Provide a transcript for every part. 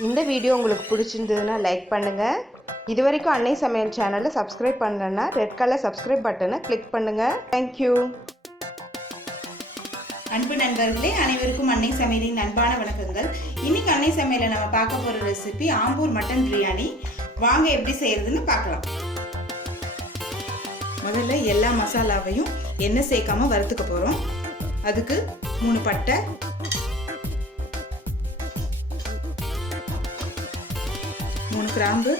இந்த வீடியோ உங்களுக்கு பிடிச்சிருந்ததுன்னா லைக் பண்ணுங்கள். இதுவரைக்கும் அன்னை சமையல் சேனலை சப்ஸ்கிரைப் பண்ணலன்னா ரெட் கலர் சப்ஸ்கிரைப் பட்டனை கிளிக் பண்ணுங்கள். தேங்க்யூ. அன்பு நண்பர்களே, அனைவருக்கும் அன்னை சமையலின் அன்பான வணக்கங்கள். இன்னைக்கு அன்னை சமையலில் நம்ம பார்க்க போகிற ரெசிபி ஆம்பூர் மட்டன் பிரியாணி. வாங்க எப்படி செய்யறதுன்னு பார்க்கலாம். முதல்ல எல்லா மசாலாவையும் எண்ணெய் சேர்க்காம வறுத்துக்க போகிறோம். அதுக்கு 3 பட்டை, 3 கிராம்பு,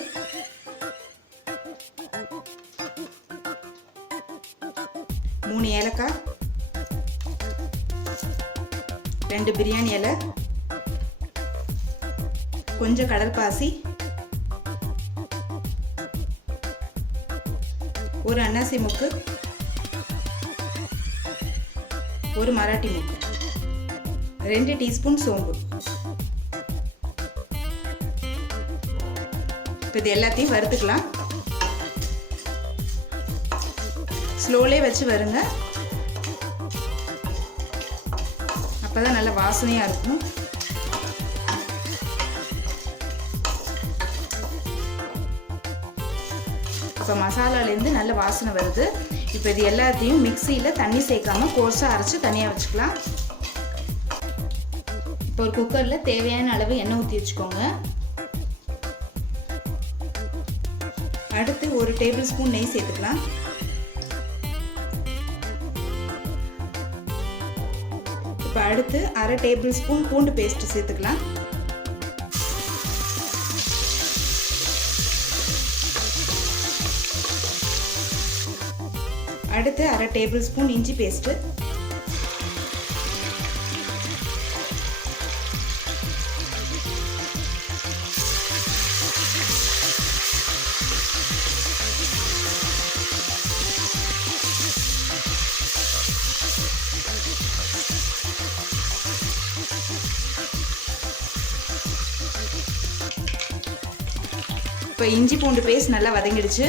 3 ஏலக்காய், 2 பிரியாணி இலை, கொஞ்சம் கடற்பாசி, ஒரு அன்னாசி முக்கு, ஒரு மராட்டி முக்கு, 2 டீஸ்பூன் சோம்பு. இப்போ இது எல்லாத்தையும் வறுத்துக்கலாம். ஸ்லோலே வச்சு வருங்க, அப்பதான் நல்ல வாசனையா இருக்கும். இப்போ மசாலாலேருந்து நல்ல வாசனை வருது. இப்போ இது எல்லாத்தையும் மிக்சியில் தண்ணி சேர்க்காம கோர்ஸாக அரைச்சி தனியாக வச்சுக்கலாம். இப்போ ஒரு குக்கரில் தேவையான அளவு எண்ணெய் ஊற்றி வச்சுக்கோங்க. அடுத்து 1 டேபிள் ஸ்பூன் நெய் சேர்த்துக்கலாம். இப்போ அடுத்து 1/2 டேபிள் ஸ்பூன் பூண்டு பேஸ்ட் சேர்த்துக்கலாம். அடுத்து 1/2 டேபிள் ஸ்பூன் இஞ்சி பேஸ்ட்டு, இப்போ இஞ்சி பூண்டு பேஸ்ட் நல்லா வதங்கிடுச்சு.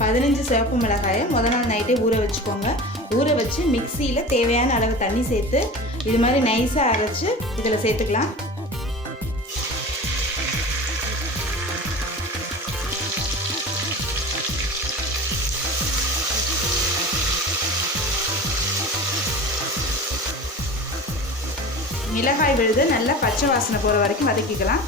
பதினஞ்சு சிவப்பு மிளகாயை முதல் நாள் நைட்டே ஊற வச்சுக்கோங்க. ஊற வச்சு மிக்சியில் தேவையான அளவு தண்ணி சேர்த்து இது மாதிரி நைஸாக அரைச்சி இதில் சேர்த்துக்கலாம். மிளகாய் விழுது நல்லா பச்சை வாசனை போகிற வரைக்கும் வதக்கிக்கலாம்.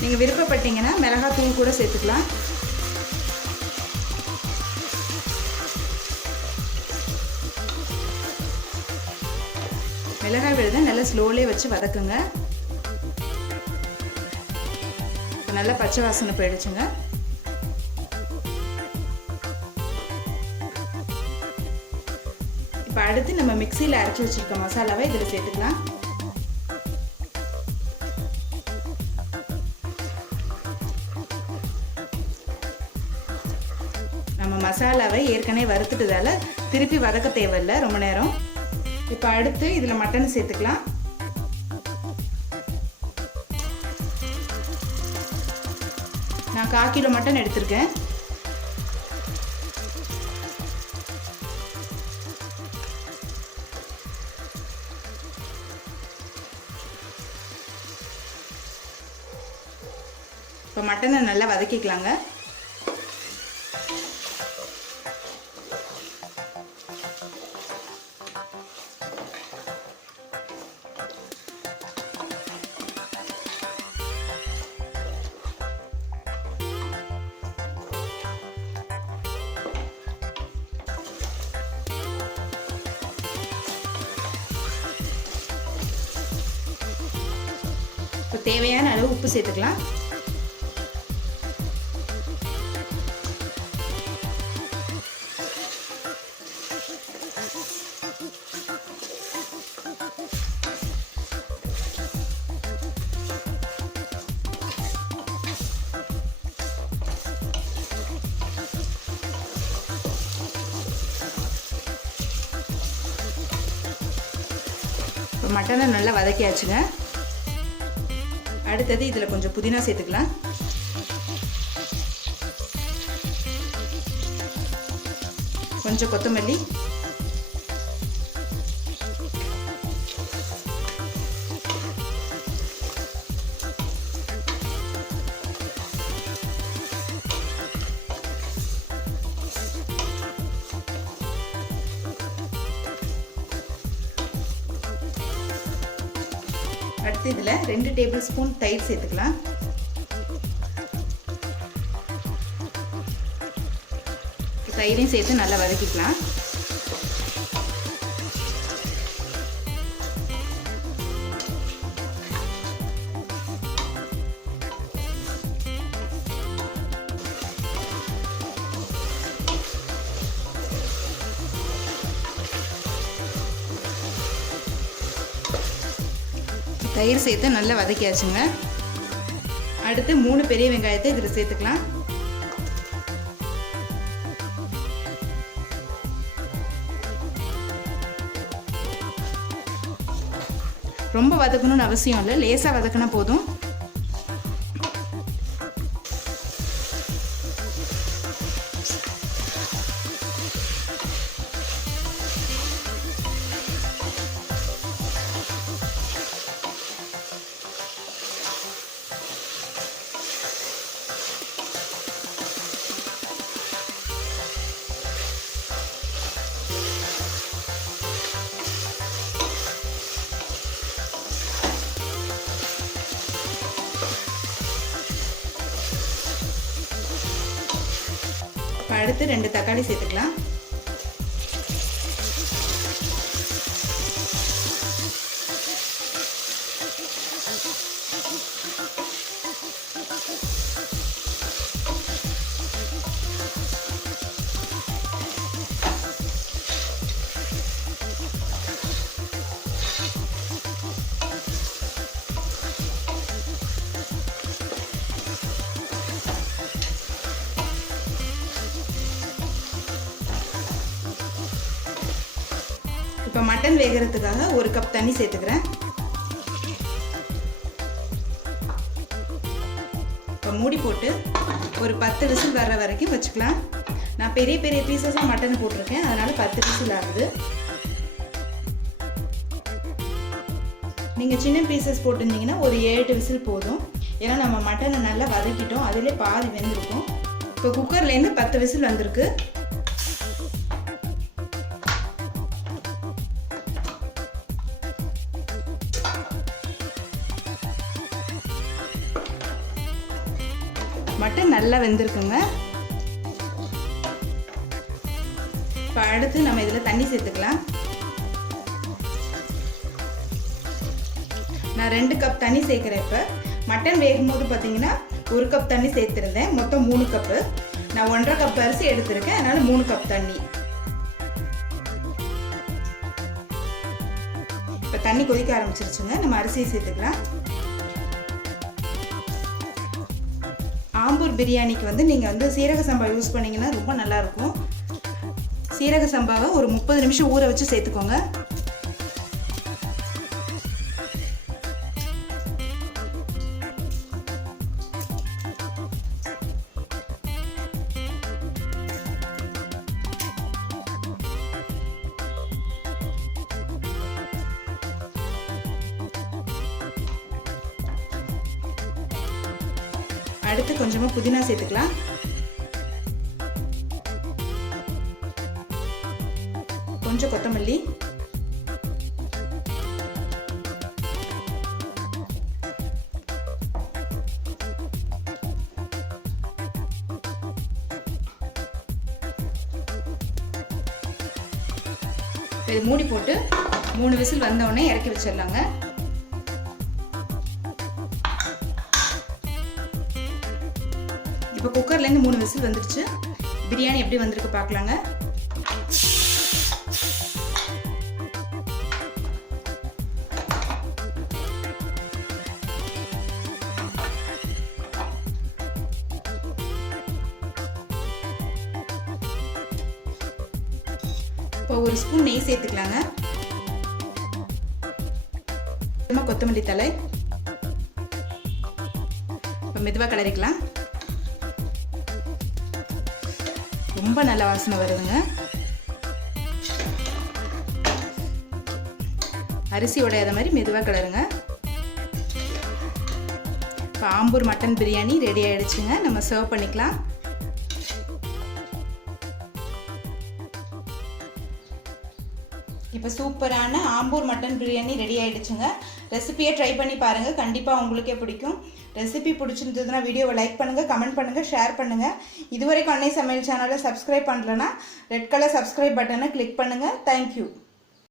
நீங்கள் விருப்பப்பட்டீங்கன்னா மிளகாய் தூள் கூட சேர்த்துக்கலாம். மிளகாய் விழுதை நல்லா ஸ்லோலே வச்சு வதக்குங்க. நல்லா பச்சை வாசனை போயிடுச்சுங்க. இப்போ அடுத்து நம்ம மிக்சியில் அரைச்சி வச்சிருக்க மசாலாவை இதில் சேர்த்துக்கலாம். நம்ம மசாலாவை ஏற்கனவே வறுத்துட்டதால திருப்பி வதக்க தேவையில்லை ரொம்ப நேரம். இப்போ அடுத்து இதில் மட்டன் சேர்த்துக்கலாம். நான் 1/4 கிலோ மட்டன் எடுத்திருக்கேன். இப்போ மட்டனை நல்லா வதக்கிக்கலாங்க. இப்போ தேவையான அளவு உப்பு சேர்த்துக்கலாம். மட்டனை நல்லா வதக்கியாச்சுங்க. அடுத்தது இதில் கொஞ்சம் புதினா சேர்த்துக்கலாம். கொஞ்சம் கொத்தமல்லி, அடுத்து இதில் 2 டேபிள் ஸ்பூன் தயிர் சேர்த்துக்கலாம். தயிரையும் சேர்த்து நல்லா வதக்கிக்கலாம். தயிர் சேர்த்து நல்லா வதக்கியாச்சுங்க. அடுத்து 3 பெரிய வெங்காயத்தை இதில் சேர்த்துக்கலாம். ரொம்ப வதக்கணும்னு அவசியம் இல்லை, லேசாக வதக்கினா போதும். அடுத்து 2 தக்காளி சேர்த்துக்கலாம். இப்போ மட்டன் வேகிறதுக்காக 1 கப் தண்ணி சேர்த்துக்கிறேன். இப்போ மூடி போட்டு ஒரு 10 விசில் வர்ற வரைக்கும் வச்சுக்கலாம். நான் பெரிய பெரிய பீசஸாக மட்டன் போட்டிருக்கேன், அதனால் 10 விசில் ஆகுது. நீங்கள் சின்ன பீசஸ் போட்டிருந்தீங்கன்னா ஒரு 7 விசில் போதும். ஏன்னா நம்ம மட்டனை நல்லா வதக்கிட்டோம், அதிலே பாதி வெந்திருக்கும். இப்போ குக்கர்லேருந்து 10 விசில் வந்திருக்கு. மட்டன் நல்லா வெந்திருக்குங்க. இப்போ அடுத்து நம்ம இதில் தண்ணி சேர்த்துக்கலாம். நான் 2 கப் தண்ணி சேர்க்குறேன். இப்போ மட்டன் வேகும்போது பார்த்தீங்கன்னா 1 கப் தண்ணி சேர்த்துருந்தேன், மொத்தம் 3 கப்பு. நான் 1.5 கப் அரிசி எடுத்திருக்கேன், அதனால் 3 கப் தண்ணி. இப்போ தண்ணி கொதிக்க ஆரம்பிச்சிருச்சுங்க, நம்ம அரிசியை சேர்த்துக்கலாம். ஆம்பூர் பிரியாணிக்கு வந்து நீங்கள் வந்து சீரக சம்பா யூஸ் பண்ணிங்கன்னா ரொம்ப நல்லாயிருக்கும். சீரக சம்பாவை ஒரு 30 நிமிஷம் ஊற வச்சு சேர்த்துக்கோங்க. அடுத்து கொஞ்சமாக புதினா சேர்த்துக்கலாம். கொஞ்சம் கொத்தமல்லி, இது மூடி போட்டு 3 விசில் வந்தவுடனே இறக்கி வச்சிடலாங்க. இப்போ குக்கர்லேருந்து 3 விசில் வந்துடுச்சு. பிரியாணி எப்படி வந்திருக்கு பார்க்கலாங்க. இப்போ 1 ஸ்பூன் நெய் சேர்த்துக்கலாங்க. கொத்தமல்லி தழை மெதுவாக கிளறிக்கலாம். ரொம்ப நல்ல வாசனை வருதுங்க. அரிசி உடையாத மாதிரி மெதுவாக கிளறுங்க. இப்போ ஆம்பூர் மட்டன் பிரியாணி ரெடி ஆகிடுச்சுங்க. நம்ம சர்வ் பண்ணிக்கலாம். இப்போ சூப்பரான ஆம்பூர் மட்டன் பிரியாணி ரெடி ஆகிடுச்சுங்க. ரெசிபியை ட்ரை பண்ணி பாருங்கள், கண்டிப்பாக உங்களுக்கே பிடிக்கும். ரெசிபி பிடிச்சிருந்ததுன்னா வீடியோவை லைக் பண்ணுங்கள், கமெண்ட் பண்ணுங்கள், ஷேர் பண்ணுங்கள். இதுவரைக்கும் அன்னை சமையல் சேனலை சப்ஸ்கிரைப் பண்ணலன்னா ரெட் கலர் சப்ஸ்கிரைப் பட்டனை கிளிக் பண்ணுங்கள். தேங்க்யூ.